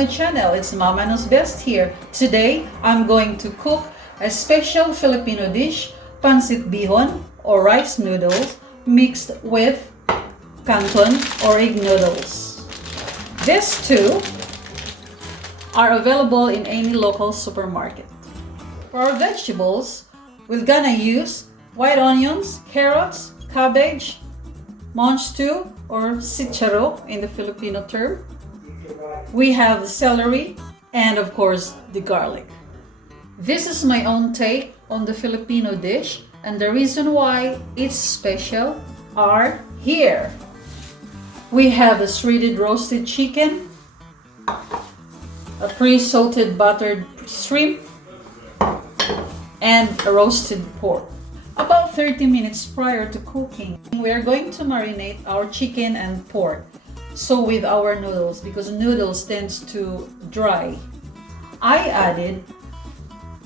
my channel. It's Mama Knows Best here. Today, I'm going to cook a special Filipino dish, Pancit Bihon or rice noodles mixed with Canton or egg noodles. These two are available in any local supermarket. For our vegetables, we're gonna use white onions, carrots, cabbage, monstew or sicharo in the Filipino term. We have celery and of course the garlic. This is my own take on the Filipino dish, and the reason why it's special are here. We have a shredded roasted chicken, a pre-salted buttered shrimp, and a roasted pork. About 30 minutes prior to cooking, we are going to marinate our chicken and pork. So with our noodles, because noodles tends to dry, I added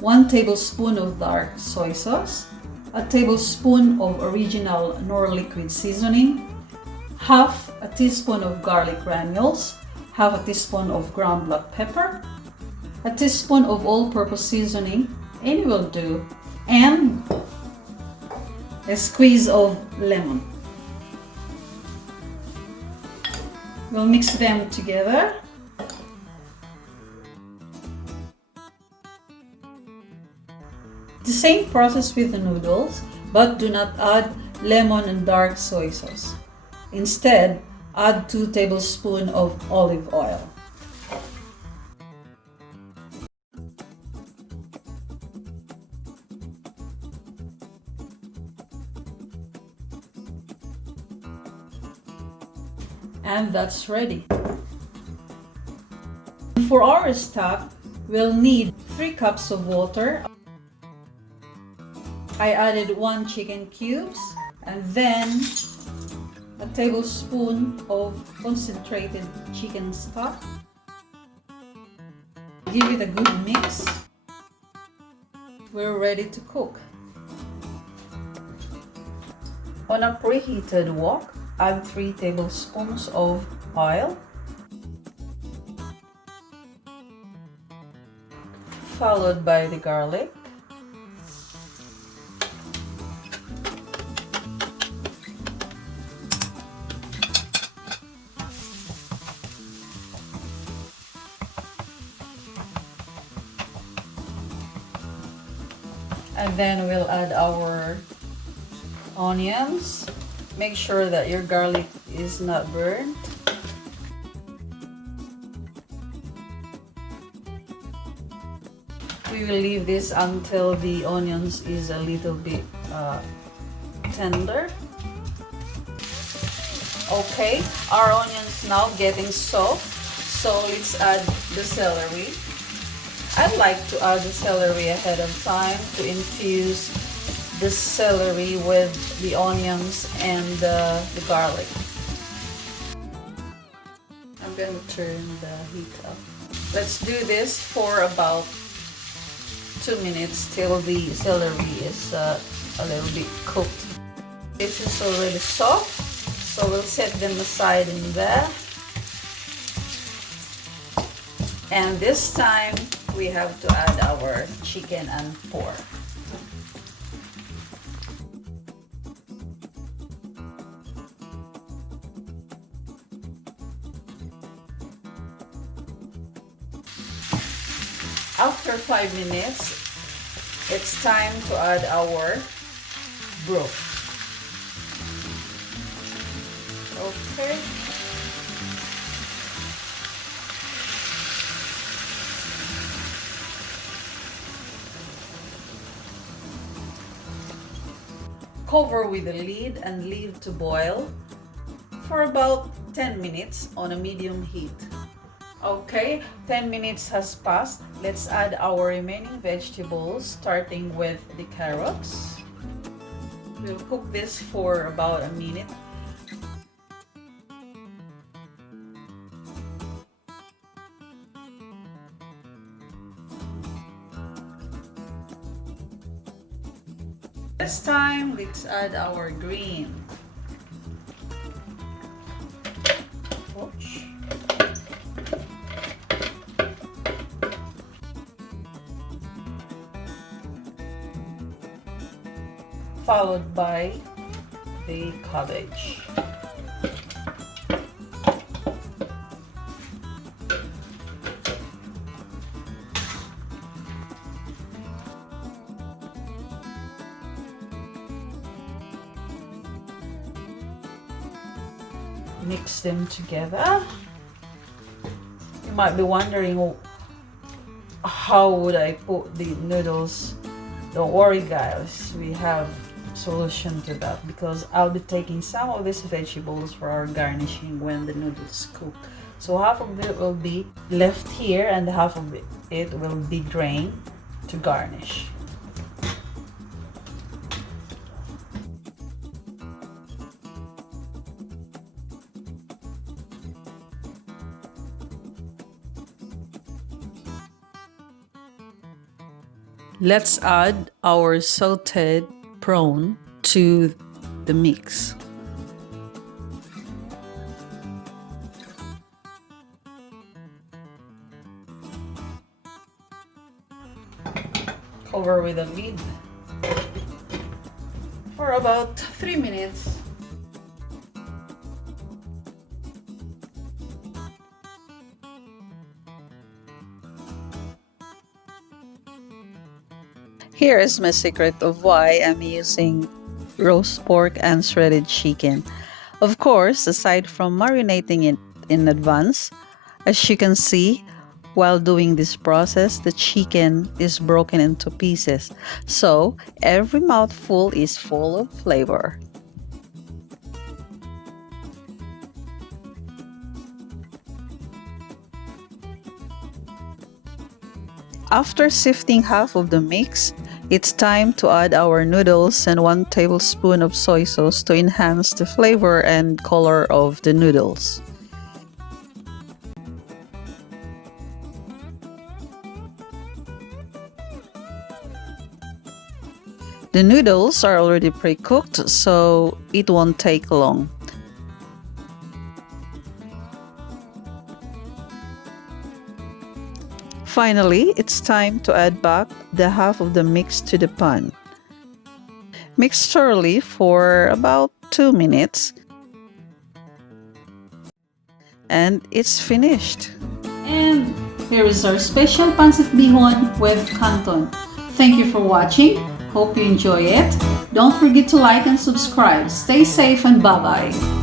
1 tablespoon of dark soy sauce, a tablespoon of original Knorr liquid seasoning, half a teaspoon of garlic granules, half a teaspoon of ground black pepper, a teaspoon of all-purpose seasoning, any will do, and a squeeze of lemon. We'll mix them together. The same process with the noodles, but do not add lemon and dark soy sauce. Instead, add 2 tablespoons of olive oil. And that's ready. For our stock, we'll need 3 cups of water. I added 1 chicken cubes and then a tablespoon of concentrated chicken stock. Give it a good mix. We're ready to cook. On a preheated wok, add 3 tablespoons of oil, followed by the garlic, and then we'll add our onions. Make sure that your garlic is not burnt. We will leave this until the onions is a little bit tender. Okay, our onions now getting soft, so let's add the celery. I like to add the celery ahead of time to infuse the celery with the onions and the garlic. I'm going to turn the heat up. Let's do this for about 2 minutes till the celery is a little bit cooked. This is already soft, so we'll set them aside in there. And this time we have to add our chicken and pork. After 5 minutes, it's time to add our broth. Okay. Cover with a lid and leave to boil for about 10 minutes on a medium heat. Okay, 10 minutes has passed. Let's add our remaining vegetables, starting with the carrots. We'll cook this for about a minute. This time, let's add our green. Ouch. followed by the cabbage. Mix them together. You might be wondering, how would I put the noodles? Don't worry guys, we have solution to that, because I'll be taking some of these vegetables for our garnishing when the noodles cook. So half of it will be left here and half of it will be drained to garnish. Let's add our sauteed prawn to the mix. Cover with a lid for about 3 minutes. Here is my secret of why I'm using roast pork and shredded chicken. Of course, aside from marinating it in advance, as you can see, while doing this process, the chicken is broken into pieces, so every mouthful is full of flavor. After sifting half of the mix, it's time to add our noodles and 1 tablespoon of soy sauce to enhance the flavor and color of the noodles. The noodles are already pre-cooked, so it won't take long. Finally, it's time to add back the half of the mix to the pan. Mix thoroughly for about 2 minutes. And it's finished. And here is our special Pancit Bihon with Canton. Thank you for watching. Hope you enjoy it. Don't forget to like and subscribe. Stay safe and bye-bye.